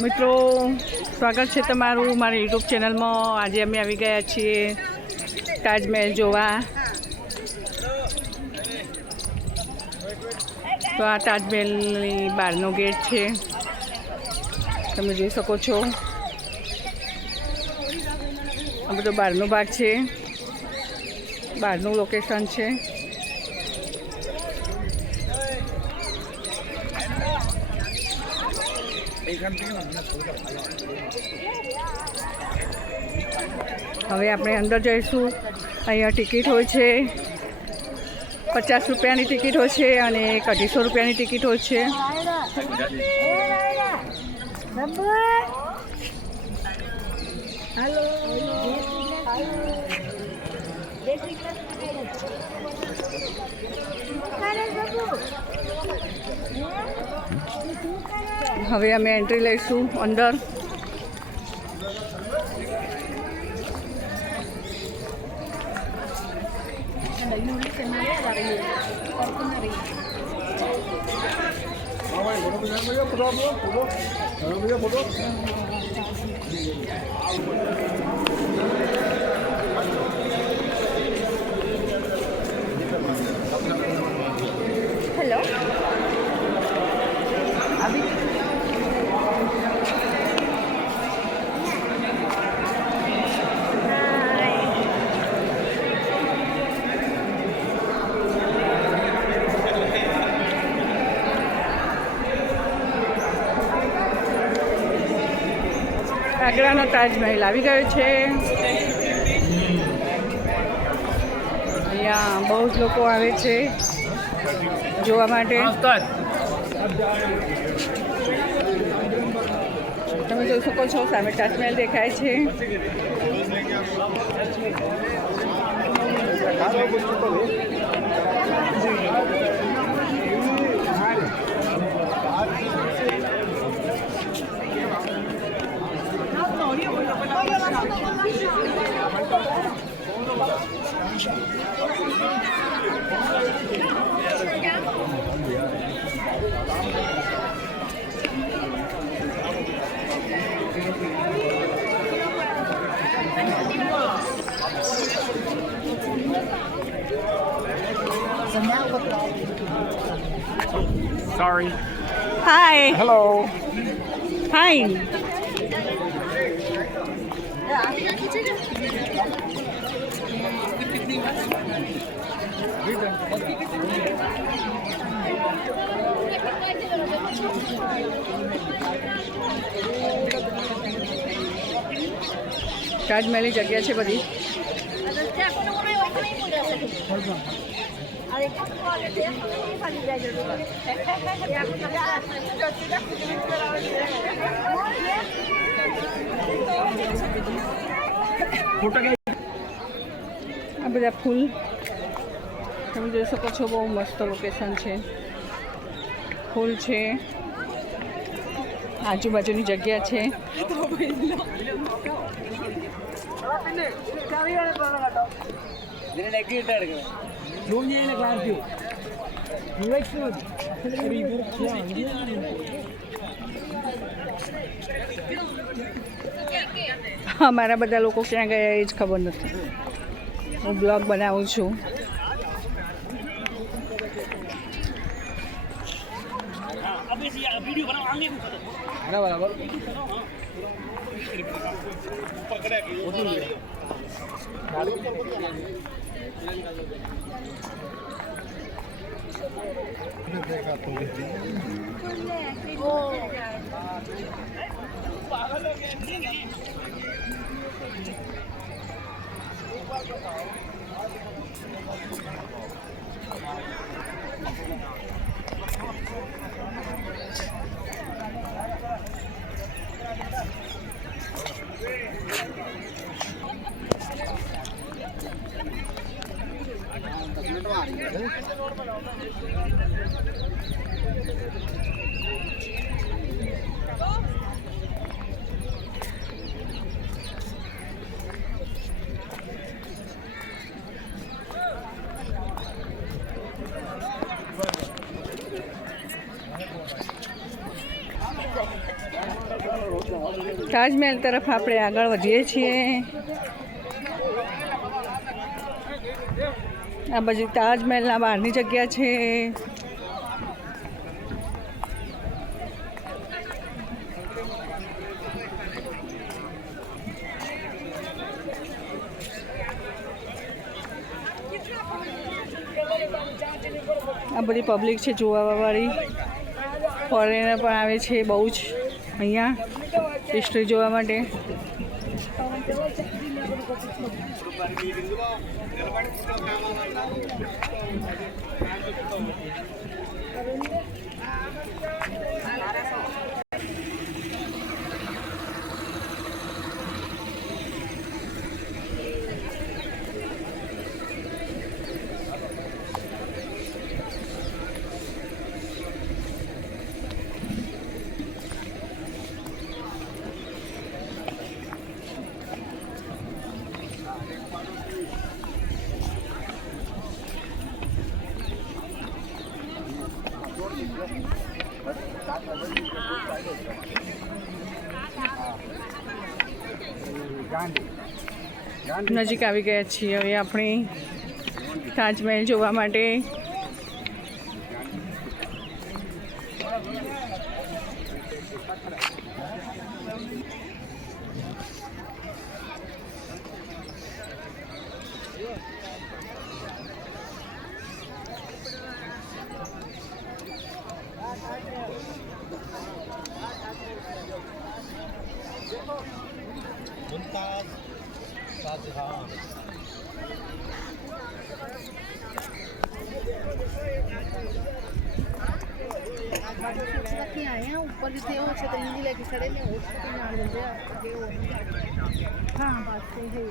મિત્રો, સ્વાગત છે તમારું મારી યુટ્યુબ ચેનલમાં। આજે અમે આવી ગયા છીએ તાજમહેલ જોવા। તો આ તાજમહેલની બહારનો ગેટ છે, તમે જોઈ શકો છો। આ બધો બહારનો ભાગ છે, બહારનું લોકેશન છે। હવે આપણે અંદર જઈશું। અહીંયા ટિકિટ હોય છે, 50 રૂપિયાની ટિકિટ હોય છે અને 250 રૂપિયાની ટિકિટ હોય છે। હવે અમે એન્ટ્રી લઈશું અંદર। હેલો, આગ્રાનો તાજમહેલ આવી ગયો છે। અહીંયા બહુ જ લોકો આવે છે જોવા માટે। તમે જોઈ શકો છો સામે તાજમહેલ દેખાય છે। Sorry. Hi. Hello. Hi. તાજમહેલની જગ્યા છે બધી। આ બધા ફૂલ તમે જોઈ શકો છો, બહુ મસ્ત લોકેશન છે। ફૂલ છે, આજુબાજુની જગ્યા છે। અમારા બધા લોકો ક્યાં ગયા એ જ ખબર નથી। હું બ્લોગ બનાવું છું। બરાબર તાજમહેલ તરફ આપણે આગળ વધીએ છીએ. આ બાજુ તાજમહેલના બહારની જગ્યા છે. આ બધી પબ્લિક છે જોવાવાળી. ફોરેનર પણ આવે છે બહુ જ અહીંયા હિસ્ટ્રી જોવા માટે. નજીક આવી ગયા છીએ હવે આપણે તાજમહેલ જોવા માટે. ऊपर से वो छतरी लेके खड़े ने हाँ बात सही है.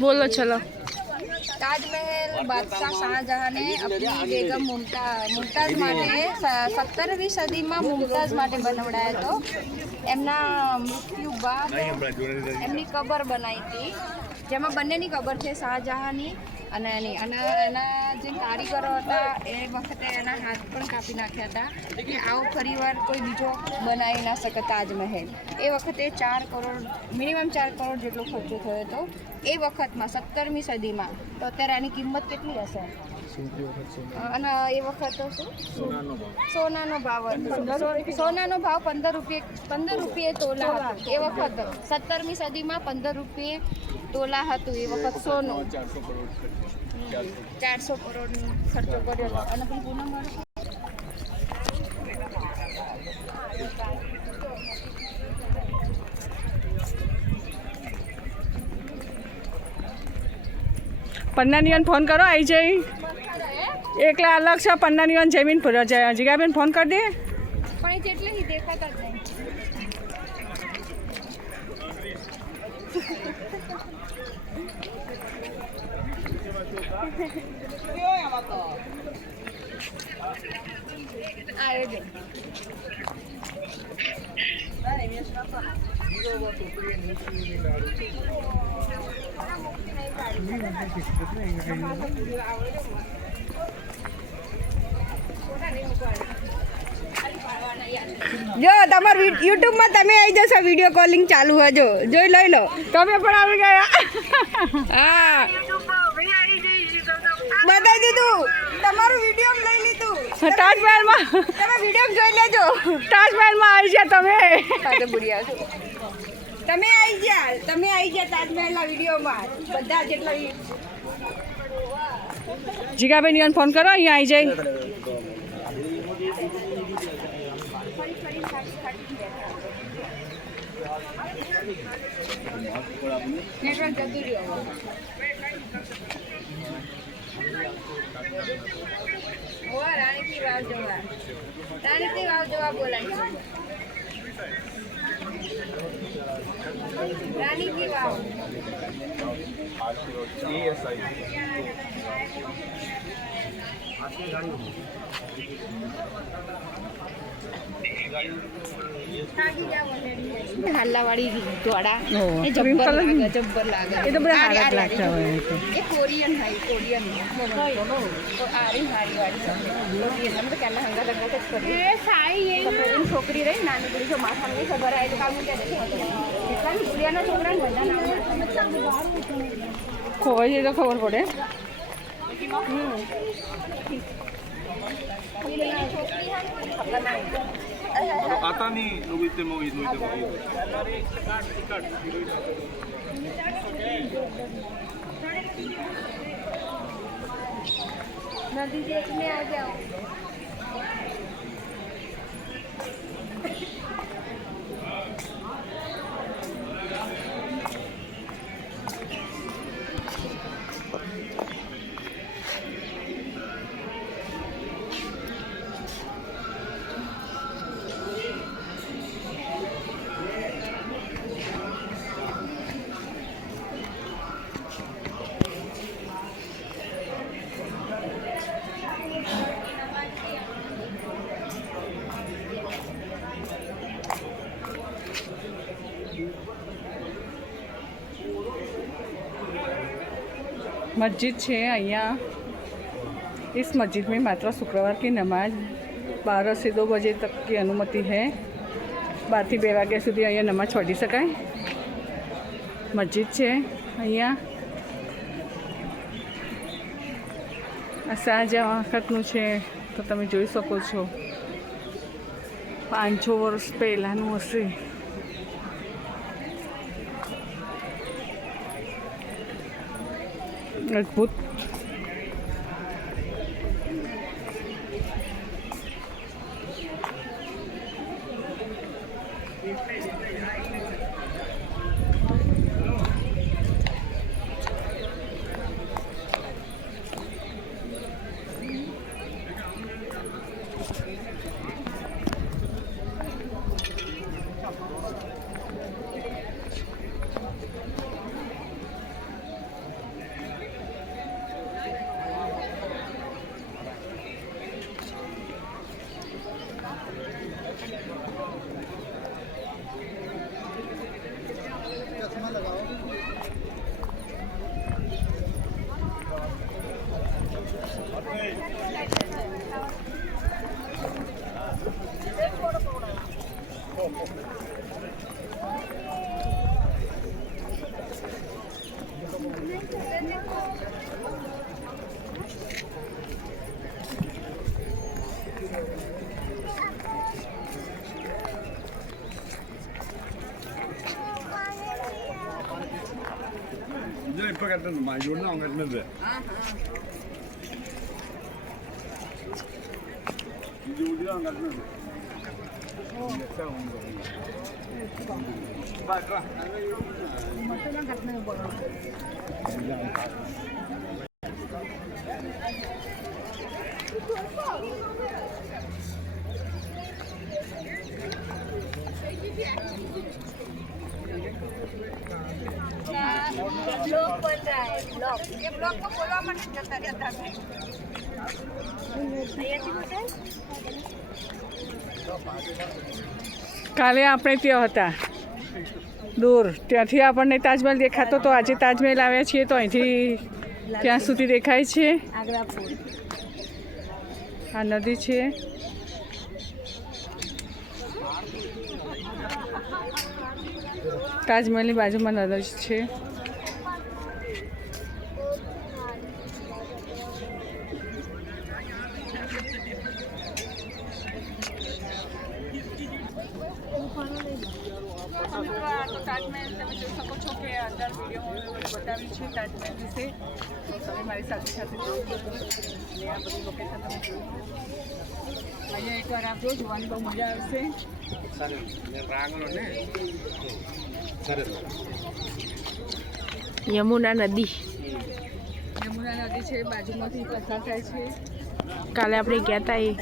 બોલો ચલો. ताजमहल बादशाह शाहजहां ने अपनी बेगम मुमताज माटे 17મી સદીમાં મુમતાઝ માટે બનાવડાયો હતો. એમના મૃત્યુ બાદ એમની કબર બનાવી હતી, જેમાં બંનેની કબર છે, શાહજહાંની અને એની. અને એના જે કારીગરો હતા એ વખતે એના હાથ પણ કાપી નાખ્યા હતા કે આવો ફરીવાર કોઈ બીજો બનાવી ના શકે તાજમહેલ. એ વખતે 4 કરોડ મિનિમમ 4 કરોડ જેટલો ખર્ચો થયો હતો એ વખતમાં, 17મી સદીમાં. તો અત્યારે આની કિંમત કેટલી હશે? અને એ વખત શું સોનાનો ભાવ 15 રૂપિયે તોલા હતો એ વખત. 17મી સદીમાં 15 રૂપિયે તોલા હતું એ વખત સોનું. 400 કરોડ ખર્ચો કર્યો હતો. અને પણ પૂનમ પન્નાનીઓને ફોન કરો, આવી જાય. એકલા અલગ છે પન્નાનીઓને જમીન પર જાય. જીગાબેન ફોન કરી દે. પણ એ જેટલે નહીં દેખાતા જ નહીં. જો તમારું યુટ્યુબમાં તમે આવી જશો, વિડીયો કોલિંગ ચાલુ હોય, જો જોઈ લઈ લો. તમે પણ આવી ગયા. હા બતાવી દીધું, તમારું વિડીયો લઈ લીધું. તાજમહેલમાં તમે વિડીયો જોઈ લેજો. તાજમહેલમાં આવી ગયા તમે. તમે આવી ગયા તાજમહેલના વિડીયોમાં. બધા જેટલા જીગાબેન ફોન કરો, અહીંયા આવી જાય. રાણી વાવ જોવા. રાણીકી વાવ જોવા બોલાય. રાણીકી વાવ. હાલાવાળી દોડા એ જબ્બર લાગે જબ્બર લાગે એ તો બધા હારા જ લાગતા હોય એ તો. એ કોરિયન હાઈ કોરિયન આરી હારી વાળી અમે તો કેના હંગા દંગા જ કરી એ સાઈ એ છોકરી રહી નાની ગુડી જો માથા નહીં ખબર આવે તો કામ કે દે કેટલા ગુડિયાના છોકરાને બધા નામ ખોવાઈ જાય તો ખબર પડે. आता नहीं लोग मोगी नदी देखने आ जाओ. मस्जिद है यहाँ. इस मस्जिद में मात्र शुक्रवार की नमाज 12 से 2 बजे तक की अनुमति है. 12 થી 2 વાગ્યા સુધી અહીંયા નમાજ પઢી શકાય. મસ્જિદ છે અહીંયા. આ શાહજહાં વખતનું છે તો તમે જોઈ શકો છો. 500 વર્ષ પહેલાંનું હશે. અદ્ભુત. ഇപ്പോൾ കെട്ടുന്നു മഴ കെട്ടുന്നത് ब्लॉग बन रहा है. ब्लॉग ये ब्लॉग को बोलवा मत करता रहता है. કાલે આપણે ત્યાં હતા દૂર, ત્યાંથી આપણને તાજમહેલ દેખાતો તો આજે તાજમહેલ આવ્યા છીએ તો અહીંથી ત્યાં સુધી દેખાય છે. આ નદી છે. તાજમહેલની બાજુમાં નદી છે. તાજમહેલ તમે જોઈ શકો છો કે અંદર વિડીયો બતાવી છે તાજમહેલ વિશે. તમે મારી સાથે સાથે જોઈ આ બધી લોકેશન તમે જોઈ. અહીંયા એકવાર આપજો, જોવાની બહુ મજા આવશે. યમુના નદી છે, બાજુમાંથી પસાર થાય છે. કાલે આપણે ગયા હતા એ